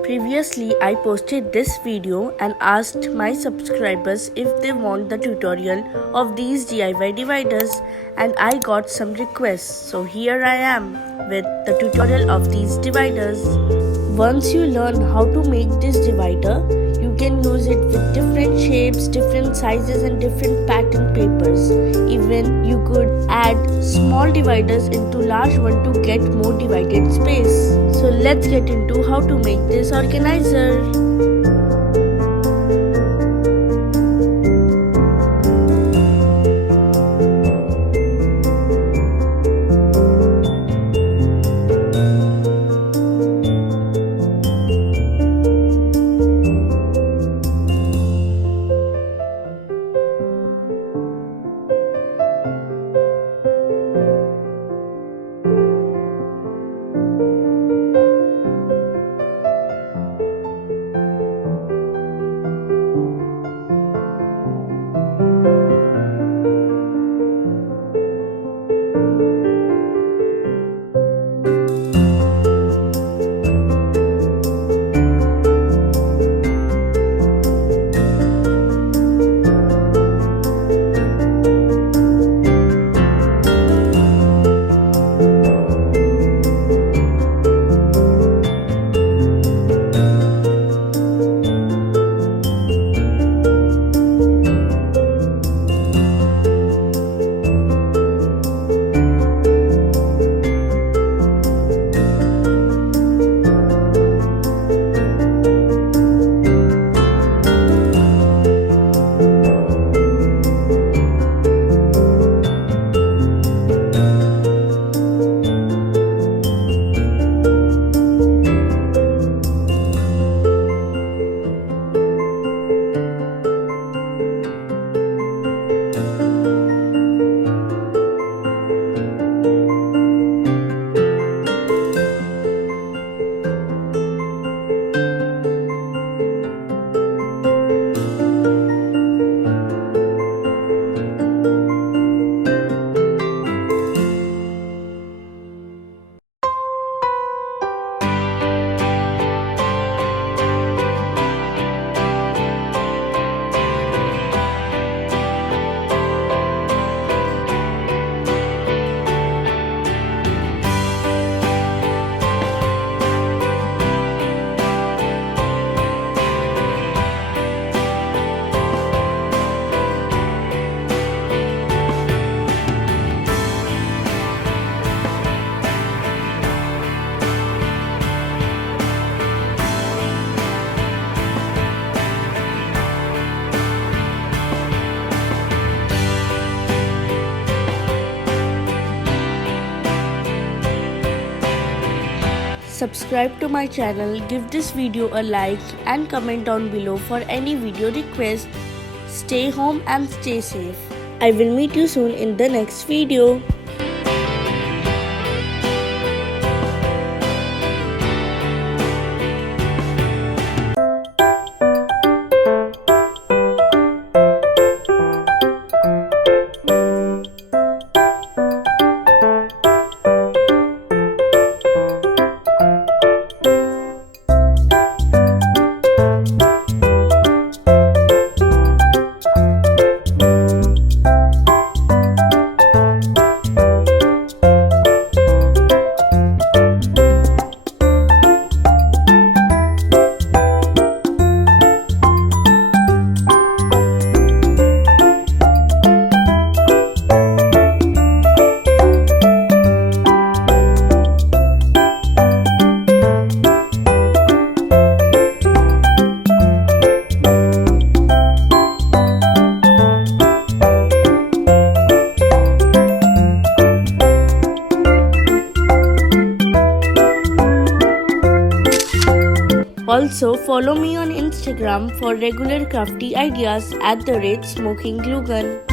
Previously, I posted this video and asked my subscribers if they want the tutorial of these DIY dividers, and I got some requests. So here I am with the tutorial of these dividers. Once you learn how to make this divider, you can use it with different shapes, different sizes and different pattern papers. Even you could add small dividers into large one to get more divided space. So let's get into how to make this organizer. Subscribe to my channel, give this video a like and comment down below for any video request. Stay home and stay safe. I will meet you soon in the next video. Also, follow me on Instagram for regular crafty ideas @SmokingGluegun.